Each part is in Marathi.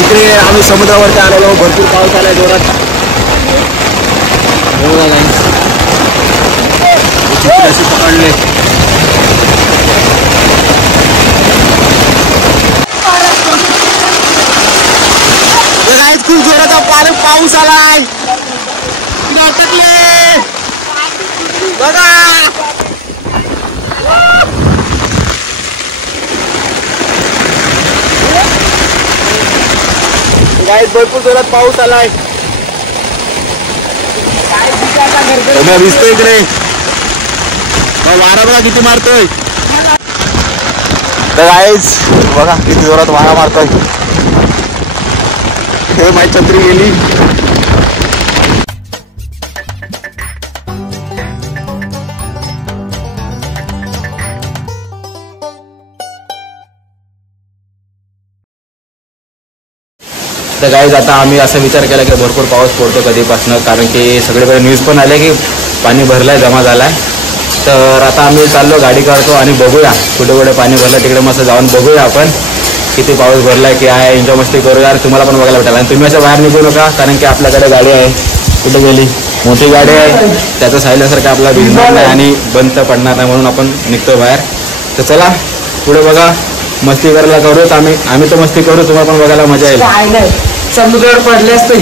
इकडे आम्ही समुद्रावरती आलेलो, भरपूर पाऊस आलाय जोरात. अशी पकडले. खूप जोराचा पाऊस आलाय. अटकले बघा. भरपूर जोरात पाऊस आलाय. दिसतोय इकडे वारा बघा किती मारतोय. तर गाईज बघा किती जोरात वारा मारतोय. हे माझी छत्री गेली. तर गाईज आता आम्ही असा विचार केला की भरपूर पाऊस पडतो कधीपासून, कारण की सगळीकडे न्यूज पण आले की पाणी भरलाय, जमा झालाय. तर आता आम्ही चाललो, गाडी काढतो आणि बघूया कुठे कुठे पाणी भरलं, तिकडे मस्त जाऊन बघूया आपण किती पाऊस भरलाय, की आहे. एन्जॉय मस्ती करूया. तुम्हाला पण बघायला भेटायला. आणि तुम्ही असं बाहेर निघू नका, कारण की आपल्याकडे गाडी आहे. कुठे गेली? मोठी गाडी आहे, त्याचा सायलेन्सर काय आपला भिजणार नाही आणि बंद पडणार नाही, म्हणून आपण निघतो बाहेर. तर चला पुढे बघा, मस्ती करायला करूच आम्ही तर मस्ती करू, तुम्हाला पण बघायला मजा येईल. समुद्रावर पडले असते.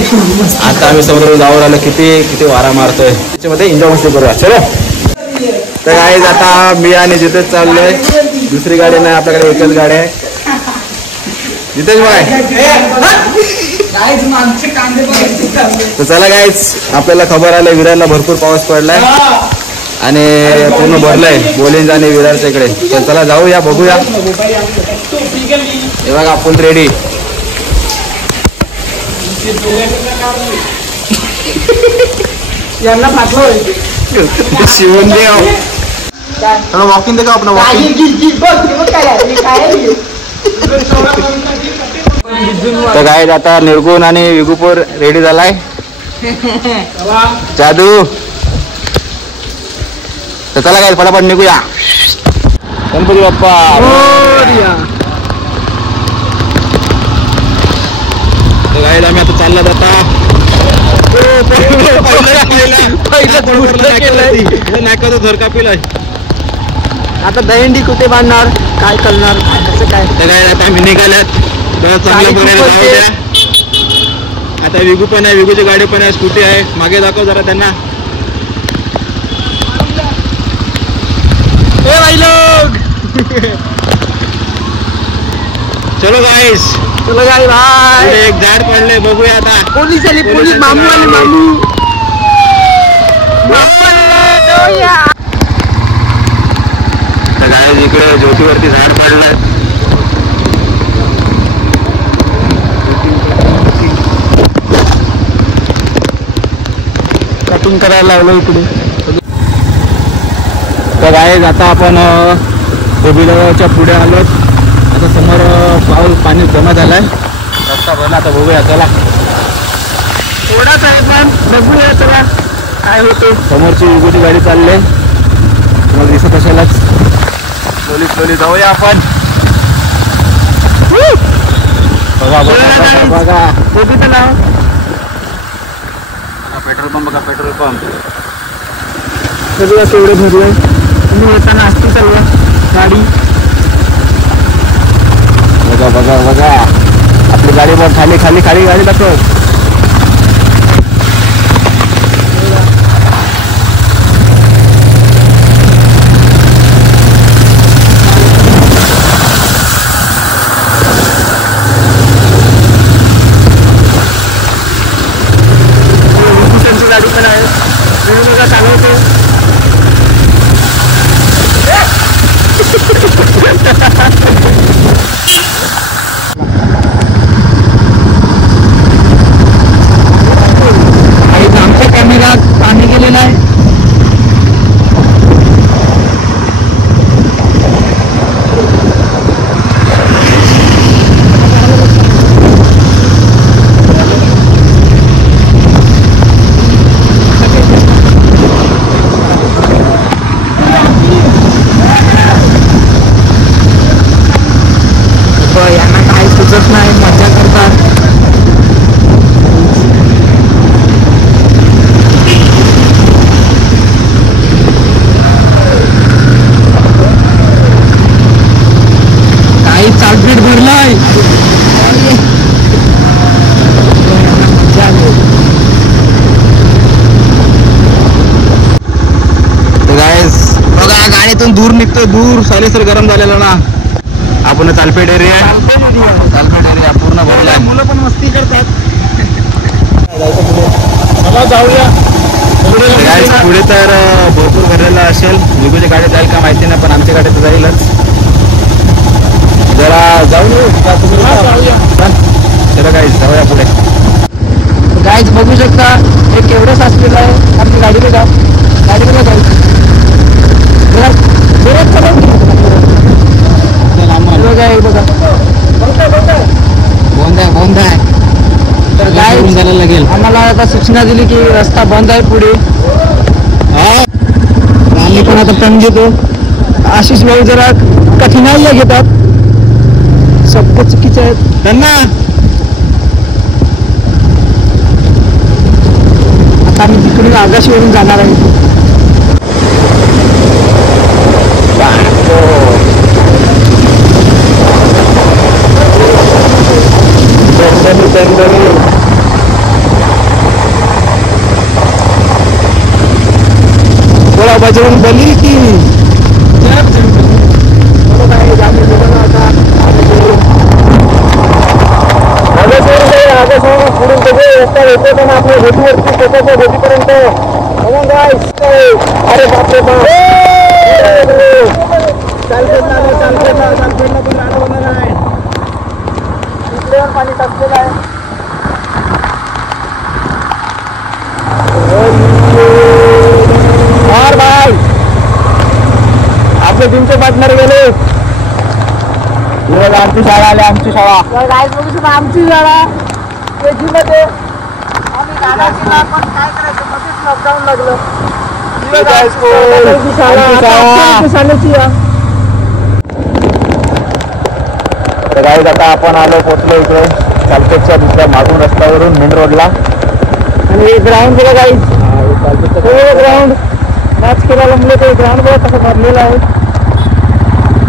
आता आम्ही समुद्रावर जाऊन आलो. किती वारा मारतोय, त्याच्यामध्ये एन्जॉय मस्ती करूया. चलो. तर गाईज आता मी आणि जितेश चाललोय. दुसरी गाडी नाही, आपल्याकडे एकच गाडी आहे. जितेश बाय. तर चला गाईज, आपल्याला खबर आली विरारला भरपूर पाऊस पडलाय आणि पूर्ण भरलाय बोलिंज आणि विरारच्या इकडे. तर चला जाऊया, बघूया. हे बघा आपण रेडी. यांना पाठव शिवून दे. वॉकिंग दे का आपण तर गाईज आता निर्गुण आणि विगुपूर रेडी झालाय. जादू. तर चला गाईज फटाफट निघूया. गणपती बाप्पा. तर गाईज आम्ही आता चालला जाता. नाकाचा झर कापिलाय. आता दहींडी कुठे बांधणार, काय करणार, कसं काय. तर काय आता आम्ही निघाल्यात. चांगल्या बघायला. आता विगू पण आहे, विगूची गाडी पण आहे, स्कूटी आहे. मागे दाखव जरा त्यांना. चलो गाईस. चलो गाई भाई. एक झाड पडले, बघूया आता. पोलीस आली, पोलीस. मामू आले, मामू. तर गाईस इकडे ज्योतीवरती झाड पडलंय. कटिंग करायला लावलं इकडे. तर गाईस आता आपण कोबिलगावच्या पुढे आलोत. आता समोर पाणी जमा झालाय, रस्ता भरला. आता बघूया, चला. थोडाच आहे पण बघूया चला काय होतं. समोरची विगूची गाडी चालली, मग दिसत असेलच. स्लोली जाऊया आपण. बघा बघितलं ना, पेट्रोल पंप बघा, पेट्रोल पंप. सगळं केवढे भरलंय. तुम्ही येताना असते चालवा गाडी. बघा आपली गाडी बघ. खाली गाडी दाखव. गाडी पण आहे, बघा चालवतो. नाही. बघा गाडीतून दूर निघतोय, दूर सालेसर गरम झालेलं ना. आपण चालपेट एरिया, चालपेट एरिया पूर्ण भरलाय. मुलं पण मस्ती करतात. चला जाऊया. पुढे तर भरपूर भरलेला असेल. निघूची गाडी जाईल का माहिती नाही, पण आमची गाडी तर जाईलच. जरा जाऊन येऊ का तुम्ही? चला गाईज जाऊया पुढे. गाईज बघू शकता हे केवढं साचलेलं आहे. आमची गाडी बघा, गाडी बघा जाऊ. बघा हे बघा बोंद आहे. तर गाईज जायला लागेल. आम्हाला आता सूचना दिली की रस्ता बंद आहे पुढे. आम्ही पण आता टर्न घेतो. आशिष भाऊ जरा कठीणाईला घेतात, शब्द चुकीचे आहेत त्यांना. आता आम्ही तिकडून आगाशीवरून जाणार आहे. थोडा बजरंग बली की अरे बापरे पाणी टाकलेलं आहे. और भाई आपले तुमचे पार्टनर गेले. आमची शाळा आली, आमची शाळा. आमची शाळा मध्ये आम्ही गाडा केला, पण काय करायचं मध्येच लॉकडाऊन लागलं. गाईज आता आपण आलो, पोचलो इकडे चालपेटच्या दुसऱ्या मागून रस्त्यावरून मेन रोडला. आणि हे ग्राउंड बघा गाईज, ग्राउंड मॅच केला मुलं. ते ग्राउंड बघा कसं भरलेलं आहे.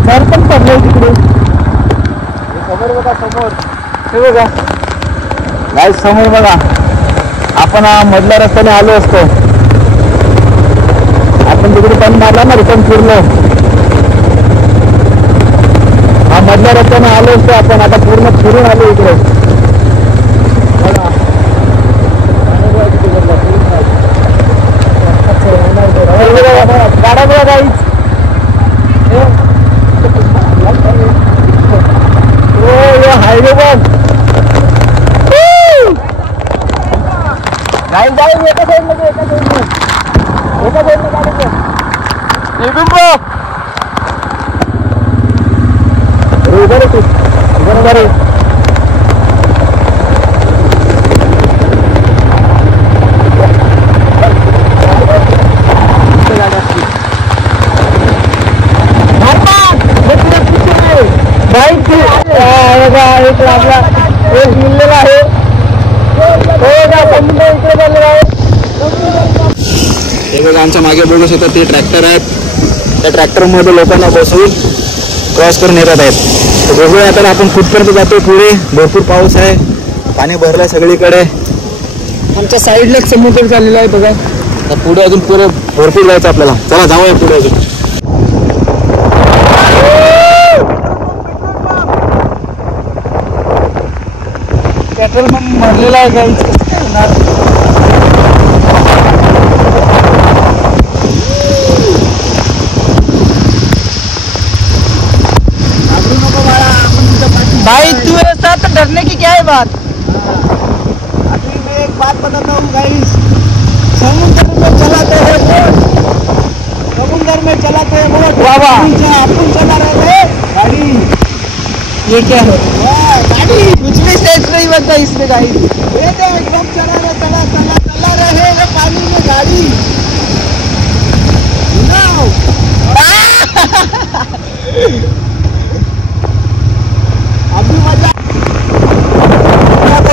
घर पण पडलंय तिकडे. समोर बघा, समोर हे बघा गाईज समोर बघा. आपण मधल्या रस्त्याने आलो असतो, आपण तिकडे टर्न मारला ना, रिटर्न फिरलो. हा मधल्या रस्त्याने आलो असतो आपण, आता पूर्ण फिरून आलो इकडे. गाडा बघा गाईज. हायवे बघ गाईज. जाईल एका साईड मध्ये, एका साईड मध्ये एक लागला, एक मिळलेला आहे. समुद्र इकडे झालेला आहे. हे बघा आमच्या मागे बघू शकता, ते ट्रॅक्टर आहेत. त्या ट्रॅक्टरमध्ये लोकांना बसवून क्रॉस करून येतात आहेत. तर बघूया आता आपण कुठपर्यंत जातो. पुढे भरपूर पाऊस आहे, पाणी भरलंय सगळीकडे. आमच्या साईडला समुद्र झालेला आहे बघा. तर पुढे अजून पुढे भरपूर जायचं आपल्याला. चला जाऊया पुढे अजून. पेट्रोल पंप भरलेला आहे गाईज. भाई तू ऐसा तो डरने की क्या है बात? अभी मैं एक बात बताता हूँ गाइस, समुद्र में चलाते हैं बोट, समुद्र में चलाते हैं बोट, अपन चला रहे थे गाड़ी. ये क्या है? गाड़ी कुछ भी सेफ नहीं बनता इसमें गाइस. ये तो एकदम चला रहे हैं पानी में गाड़ी. अभी मजा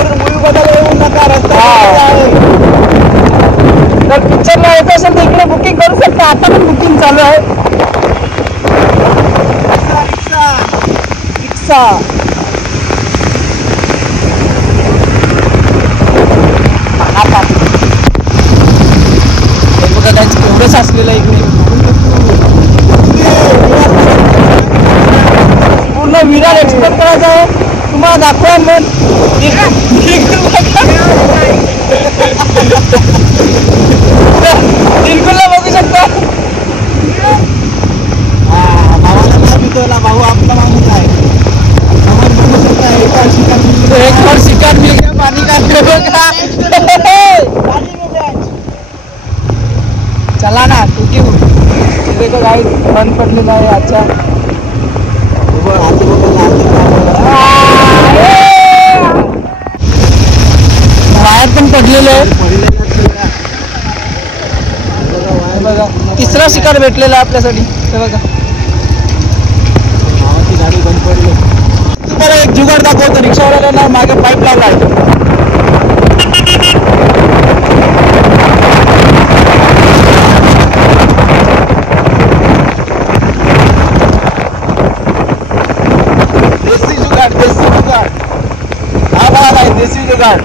मूवी बदल येऊन नका रस्ता आहे. तर पिक्चरला यायचं असेल तर इकडे बुकिंग करू शकता. आता पण बुकिंग चालू आहे. रिक्षा एवढं साचलेलं आहे इकडे पूर्ण विरार एक्सप्लोर करायचं आहे तुम्हाला दाखवा मग बिलकुल बघू शकता भाऊ आपला माणूस आहे एक बार शिकार मिल गया पानी का चला ना तू क्यों देखो गाइस बंद पडलेला आहे आजचा बाहेर पण पडलेलं आहे बघा तिसरा शिकार भेटलेला आहे आपल्यासाठी हे बघा गाडी बंद पडली तुम्हाला एक जुगाड दाखवतो रिक्षावाल्याला मागे पाईप लावला आहे देसी जुगाड़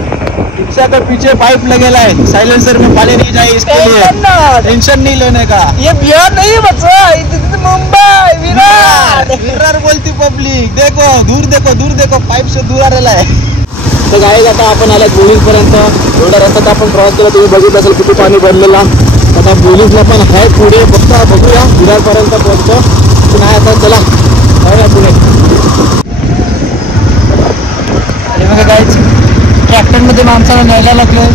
रिक्शा के पीछे पाइप लगेला है साइलेंसर में पानी नहीं जाए इसके लिए टेंशन नहीं लेने का ये बिहार नहीं बचा मुंबई विरार बोलती पब्लिक दूर देखो पाइप से दूर आ रहा है तर गाईज आता आपण आल्या बोलीसपर्यंत एवढा रस्ता आपण क्रॉस केला तुम्ही बघितलं असेल किती पाणी भरलेला आता बोलीसला पण आहे पुढे फक्त बघूया विरारपर्यंत पोहोचतो की नाही आता चला जाऊया पुढे बघा गाईज ट्रॅक्टर मध्ये माणसाला न्यायला लागले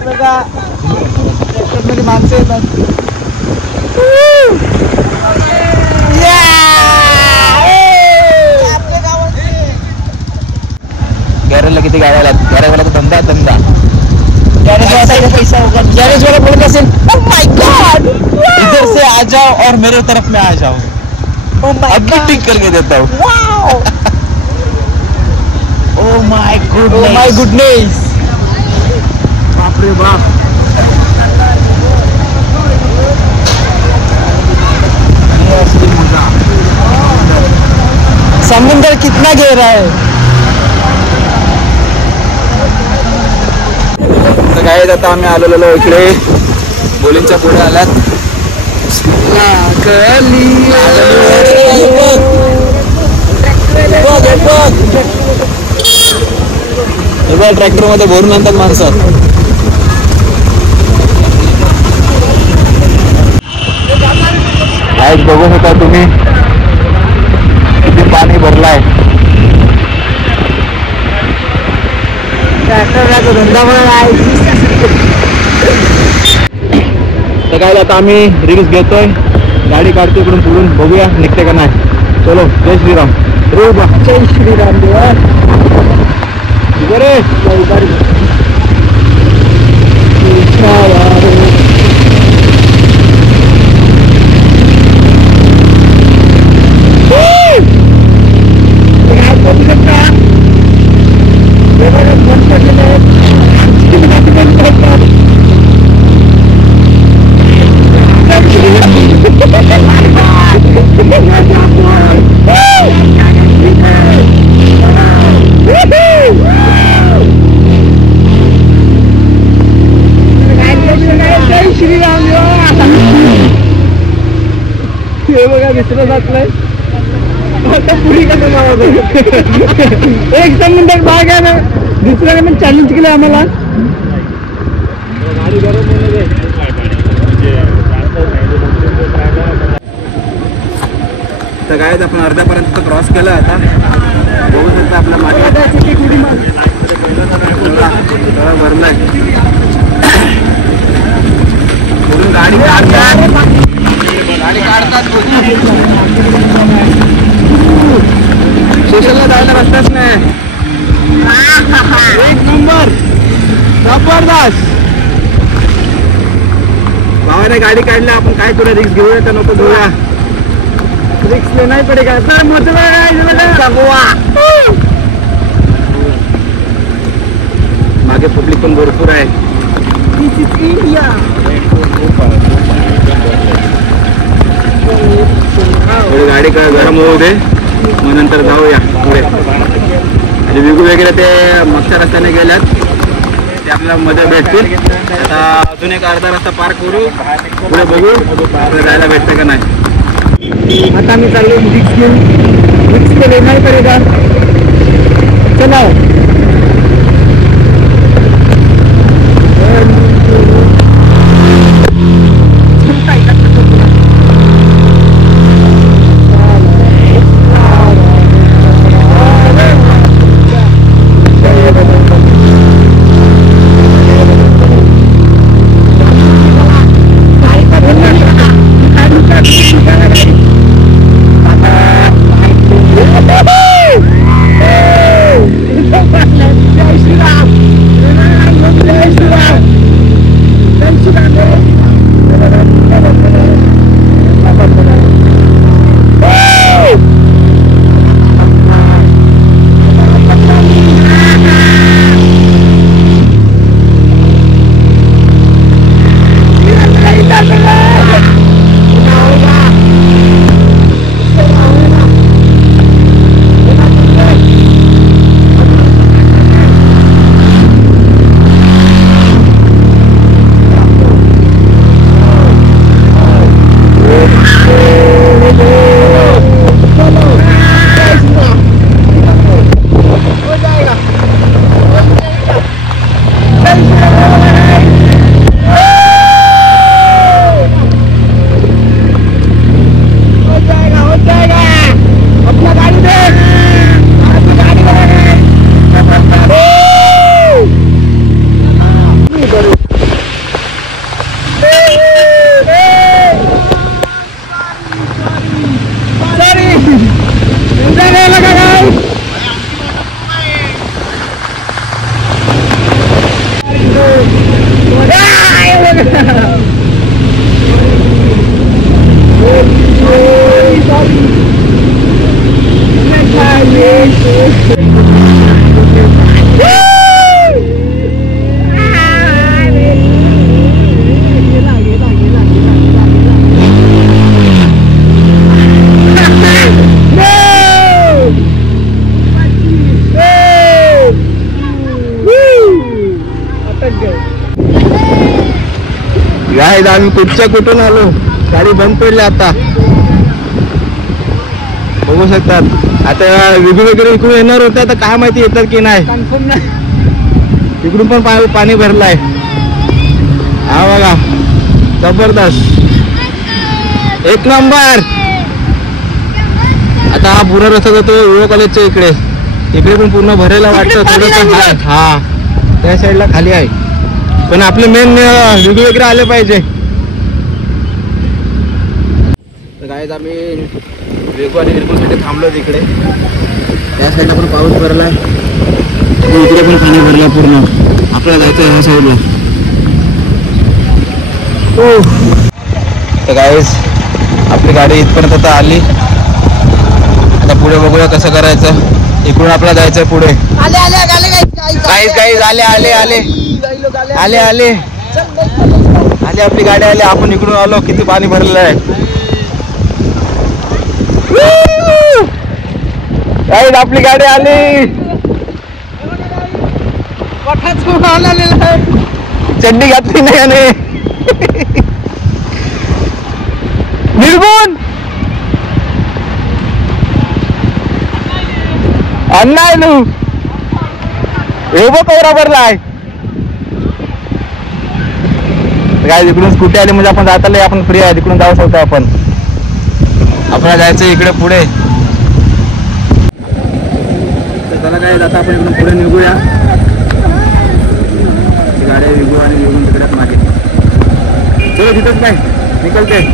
बघा ट्रॅक्टर मध्ये माणसं येतात गॅरेजला किती गाड्या आल्या गॅरेजवाला तो धंदा गैरेज वाला बोल कैसे ओह माय गॉड इधर से आ जाओ और मेरे तरफ में आ जाओ अब भी टिक करके देता हूँ ओह माय गुडनेस बाप रे बाप समुद्र कितना गहरा है तर काय आता आम्ही आलेलो इकडे बोलींच्या पुढे आल्यात ट्रॅक्टर मध्ये भरून आणतात माणसं लाईट बघू शकता तुम्ही किती पाणी भरलाय ट्रॅक्टरचा धंदा तर काय आता आम्ही रील्स घेतोय गाडी काढतो इकडून पुढून बघूया निघते का नाही चलो जय श्रीराम जय श्रीराम देवा मित्र जातलाय आता पुरी कसं एक समुद्र भाग आहे ना दुसऱ्याने पण चॅलेंज केलं आम्हाला तर काय आपण अर्ध्यापर्यंत क्रॉस केलं आता बघू शकता आपल्या मागे भरलाय म्हणून गाडी काढतात स्टेशनला जायला रस्ताच नाही एक नंबर जबरदस्त भावाने गाडी काढली आपण काय करूया रिक्स घेऊया का नको घेऊया रिक्स लेना पडेगा तर मागे पब्लिक पण भरपूर आहे इंडिया गाडी का गरम होऊ दे मग नंतर जाऊया पुढे आणि विगू वगैरे ते मागच्या रस्त्याने गेल्यात ते आपल्याला मध्ये भेटतील. आता अजून एक अर्धा रस्ता पार करू, पुढे बघू आपल्याला जायला भेटतं का नाही. आता मी चाललो रिक्स के लिए नहीं करेगा. चला गाईज आम्ही कुठून आलो, गाडी बंद पडली. आता बघू शकतात. आता विगू वगैरे इकडून येणार होत्या, तर काय माहिती येतात की नाही. कन्फर्म नाही. इकडून पण पाणी भरलाय. हा बघा, जबरदस्त, एक नंबर. आता हा पुरा रस्ता जातो विवो कॉलेजच्या इकडे. इकडे पण पूर्ण भरायला वाटतं थोडंसं. हा त्या साईडला खाली आहे, पण आपले मेन विगू वगैरे आले पाहिजे. तर गाईज आम्ही वेगू आणि निर्मलसाठी थांबलो तिकडे. त्या साईडला पण पाऊस भरलाय, इकडे पण पाणी भरला पूर्ण. आपल्याला जायचं ह्या साईडला. तर गाईज आपली गाडी इथपर्यंत आता आली. आता पुढे बघूया कसं करायचं. इकडून आपल्याला जायचंय पुढे. गाईज गाईज आले आले आले आले आले आले आपली गाडी आली. आपण इकडून आलो. किती पाणी भरलेलं आहे. गाईज आपली गाडी आली. चड्डी घातली नाही याने. निर्गुण अण्णा आहे तू. हे बघ कवरा भरलाय. काय इकडून स्कूटी आली म्हणजे आपण जाता आले. आपण फ्री आहे, तिकडून जाऊ शकतो आपण. आपल्याला जायचं इकडे पुढे. चला काय जाता आपण इकडून पुढे निघूया. गाड्या विगू आणि निघून तिकडे मागे. चलो तिथंच काय निकलते.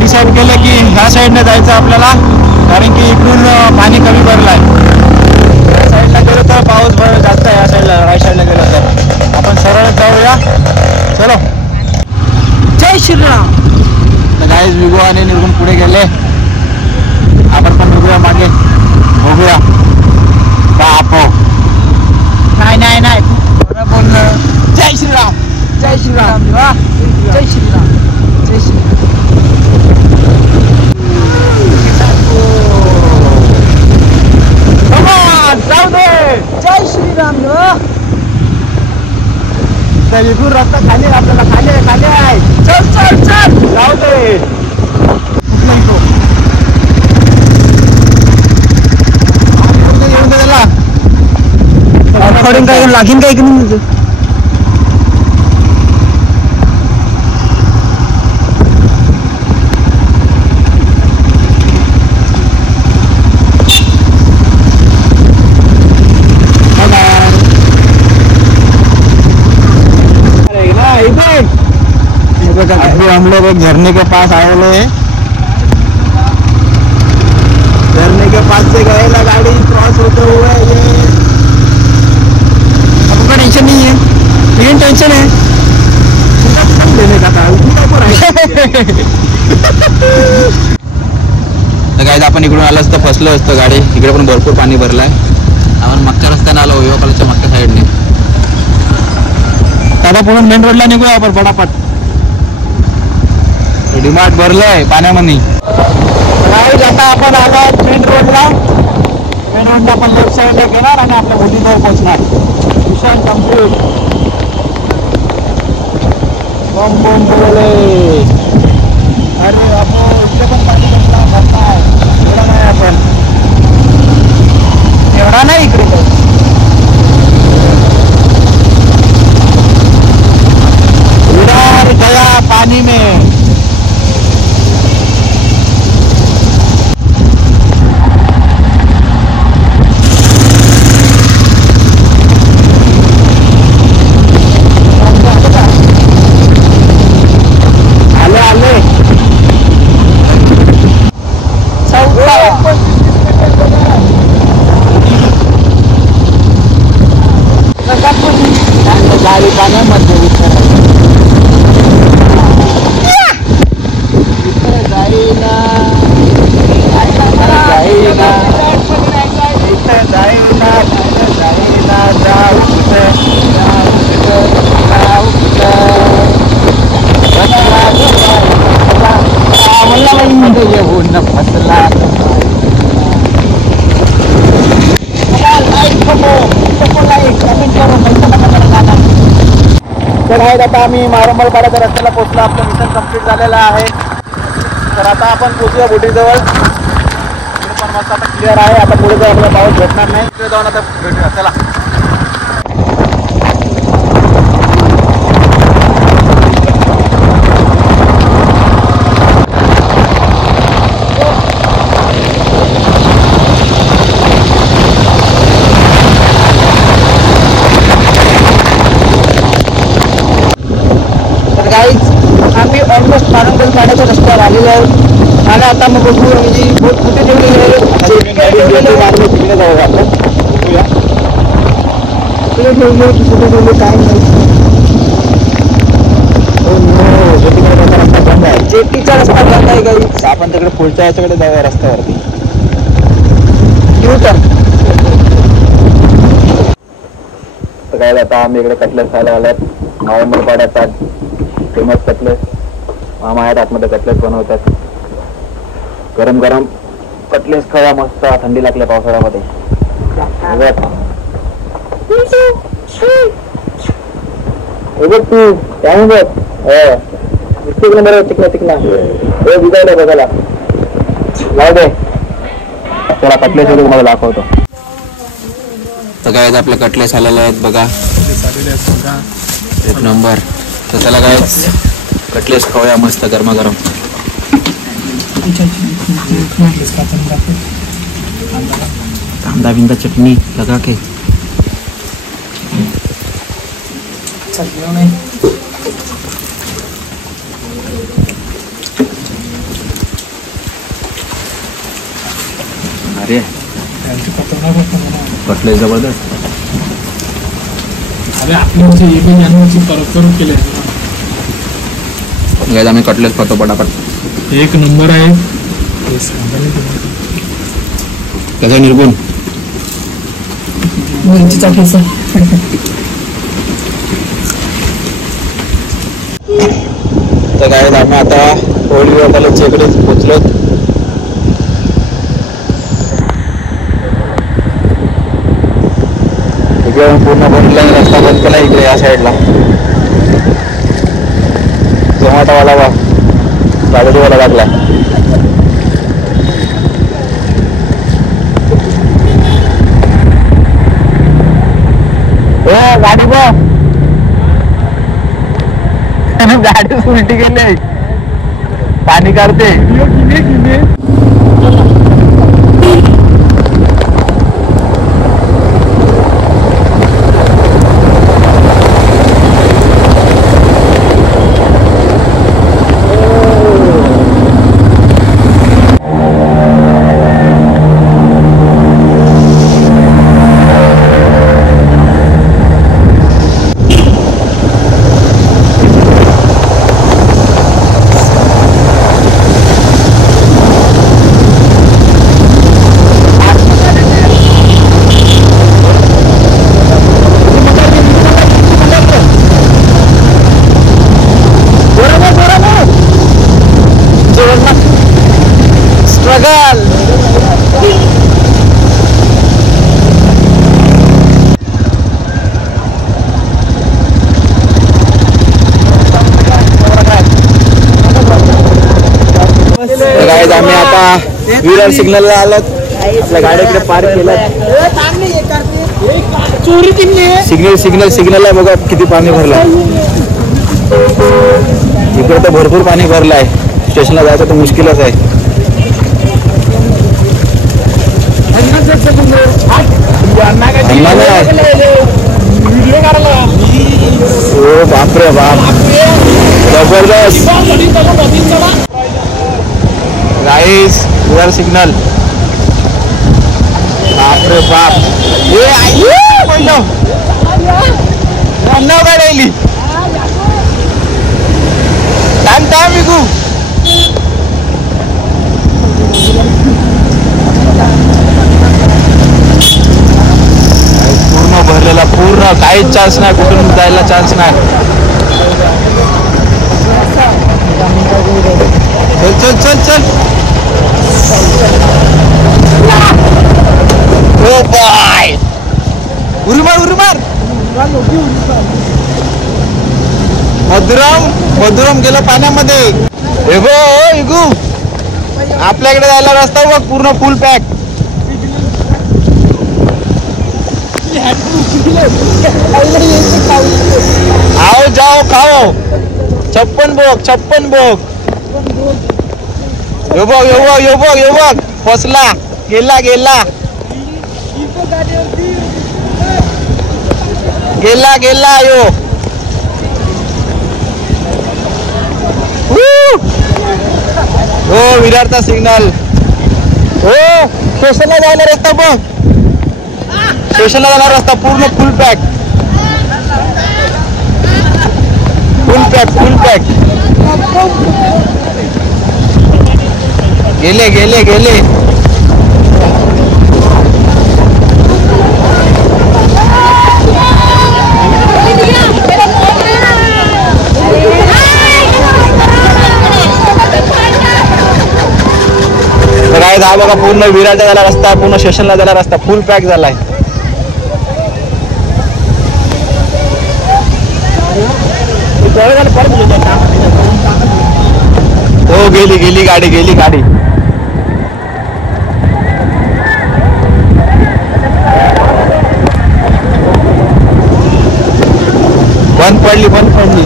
डिसाईड केलं की ह्या साईडने जायचं आपल्याला, कारण की इकडून पाणी कमी भरलं आहे. साईडला गेलो तर पाऊस बरं जास्त आहे, या साईडला राईट साईडला गेलो तर आपण सरळ जाऊया. चलो, जय श्रीराम. तर गाईज विगो आणि निघून पुढे गेले, आपण पण निघूया मागे, बघूया बाप. नाही नाही नाही बरं बोललं. जय श्रीराम, जय श्रीराम, जय श्रीराम, जय श्रीराम. जाऊ दे, जय श्रीराम. तर इथून रस्ता खाली आहे, आपल्याला खाली आहे, खाली आहे. चल चल चल, जाऊ दे. येऊन दे त्याला. काय लागीन काय की नाही. अभी हम लोग एक झरने के पास आए हुए हैं. झरने के पास से गए ना, गाड़ी क्रॉस होते हुए ये आपको टेंशन नहीं है, लेकिन टेंशन है देने का था. गाईज आपण इकडून आलो असतं फसलो असतं, गाडी इकडे पण भरपूर पाणी भरलाय. आपण मागच्या रस्त्याने आलो, विवा कॉलेजच्या मागच्या साईडने. दादा पुढून मेन रोडला निघूया आपण पटापट. डिमार्ट भरलंय पाण्यामध्ये. आता आपण आलो मेन रोडला. मेन रोडला आपण लेफ्ट साईडला घेणार आणि आपल्या होलीजवळ पोहोचणार. Mission complete. बम बम बोले. अरे आपण इथे पण पाणी भरताय. एवढा नाही, आपण एवढा नाही इकडे काही. उड़ार गया पानी में. तर आहेत आता आम्ही मारंबळपाड्याच्या रस्त्याला पोहोचलो. आपलं मिशन कंप्लीट झालेलं आहे. तर आता आपण पोहोचूया बोटीजवळ. पण मस्त आता क्लिअर आहे. आता पुढे जर आपल्याला पाऊस भेटणार नाही, तिकडे जाऊन आता भेटूया. चला. आम्ही ऑलमोस्ट मारंबल पाड्याच्या रस्त्यावर आलेलो आहोत. आणि आता मग बघू म्हणजे बोट कुठे ठेवलेली आहे, तिकडे जाऊ आपण. तिकडे ठेवले कुठे ठेवले काय नाही. रस्ता बंद आहे, जेटीचा रस्ता बंद आहे काही. आपण तिकडे पुढच्या याच्याकडे जाऊया रस्त्यावरती. येऊ तर काय आता आम्ही इकडे कटलेस खायला आल्यात. मारंबल पाड्यात फेमस कटलेस. मामा आहेत आतमध्ये, कटलेस बनवतात. गरम गरम कटलेस खाया मस्त, थंडी लागल्या पावसाळ्यामध्ये. तू काय नंबर तिकला तिकला हे विजायला बघायला जाऊ दे. त्याला कटलेस वगैरे तुम्हाला दाखवतो. तर काय आपले कटलेस आलेले आहेत बघा, एक नंबर. तर त्याला काय कटलेस खाऊया मस्त गरमागरम. कांदा बिंदा चटनी लगा के. अरे कटले जबरदस्त. अरे आपली परत केले गाईज आम्ही कटलेच खातो पटापट. एक नंबर आहे. त्याचा निर्गुण मिरचीचा ठेचा. तर गाईज आम्ही आता होळी कॉलेजच्या इकडे पोचलो. इकडे पूर्ण बनला रस्ता बंद केला इकडे या साईडला. झोमॅटोवाला बा गाडीवाला लागला. गाडी बा गाडी उलटी गेली पाणी काढते. आम्ही आता विरार सिग्नलला आलो. आपल्या गाड्याकडे पार्क केला. सिग्नलला बघा किती पाणी भरलंय. इकडे तर भरपूर पाणी भरलंय. स्टेशनला जायचं तर मुश्किलच आहे. ओ बापरे बाप जबरदस्त. गाईस विरार सिग्नल. बापरे बाप. गाडी पूर्ण भरलेला. पूर्ण काहीच चान्स नाही. कुठून जायला चान्स नाही. चल चल चल चल. ओ बाय. उरी मार उरी मार. मधुरम गेलं पाण्यामध्ये. इगू आपल्याकडे जायला रस्ता बघ पूर्ण फुल पॅक. आओ जाओ खाओ. 56 भोग 56 भोग. यो बघ फसला. गेला यो. हो विरारचा सिग्नल. हो स्टेशनला जायला रस्ता बघ. स्टेशनला जाणारा रस्ता पूर्ण फुल पॅक. गेले. काय हा बघा पूर्ण विरारचा झाला रस्ता. पूर्ण स्टेशनला झाला रस्ता. फुल पॅक झालाय. हो गेली गाडी. बंद पडली.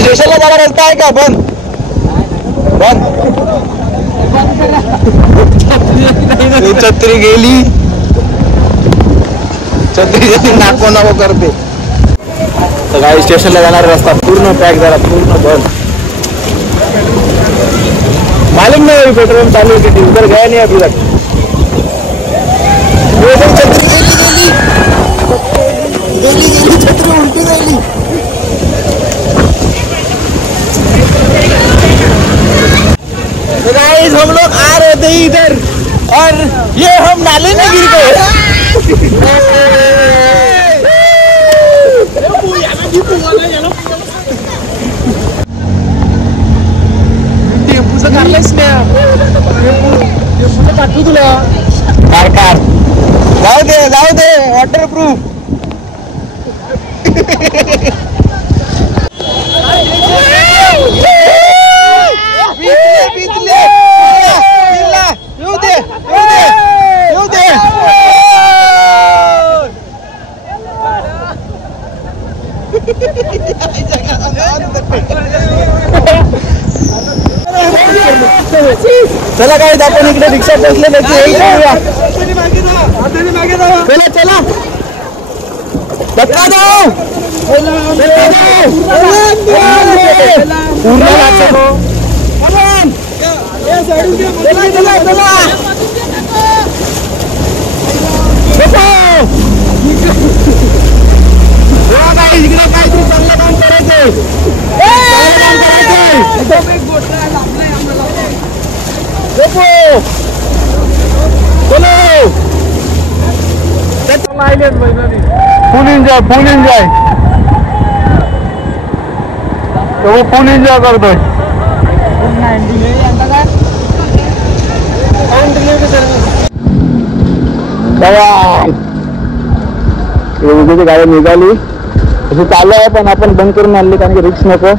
स्टेशनला जायला रस्ता आहे का? बंद. छत्री गेली. छत्री नको करते. तर काही स्टेशनला जाणारा रस्ता पूर्ण पॅक झाला. पूर्ण बंद. मालूम नहीं अभी पेट्रोल चालू है कि उधर गया नहीं अभी तक। छतरी उल्टी गई। तो गाइस हम लोग आ रहे थे इधर और ये हम नाले में गिर गए। टेम्पूचं काढलंयस ना टेम्पूचं पाठवू तुला कार कार जाऊ दे वॉटरप्रूफ चला काय आपण इकडे रिक्षा बसले चला चला धक्का दो इकडे काहीतरी चांगलं काम करायचं फुल एंजॉय तो वो फुल एंजॉय करतोय गाडी निघाली तशी चालू आहे पण आपण बंद करून आणली कारण की रिक्स नको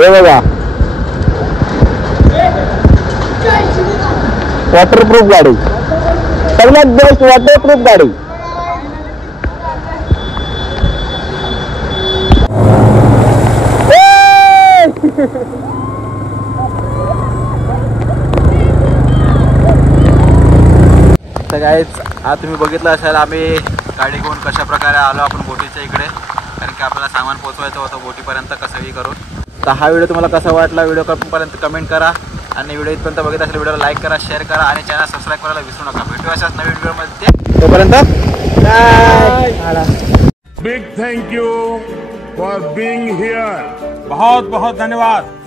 हे बघा वॉटरप्रूफ गाडी सगळ्यात बेस्ट वॉटरप्रूफ गाडी तर गाईज आज तुम्ही बघितलं असाल आम्ही गाडी घेऊन कशा प्रकारे आलो आपण बोटीच्या इकडे कारण की आपल्याला सामान पोहोचवायचं होतं बोटीपर्यंत कसंही करून. तर हा व्हिडिओ तुम्हाला कसा वाटला व्हिडिओपर्यंत कमेंट करा आणि व्हिडिओ इथपर्यंत बघित असेल व्हिडिओला लाईक करा शेअर करा आणि चॅनल सबस्क्राईब करायला विसरू नका. भेटू अशाच नवीन व्हिडिओमध्ये तोपर्यंत big thank you for being here. बहुत बहुत धन्यवाद.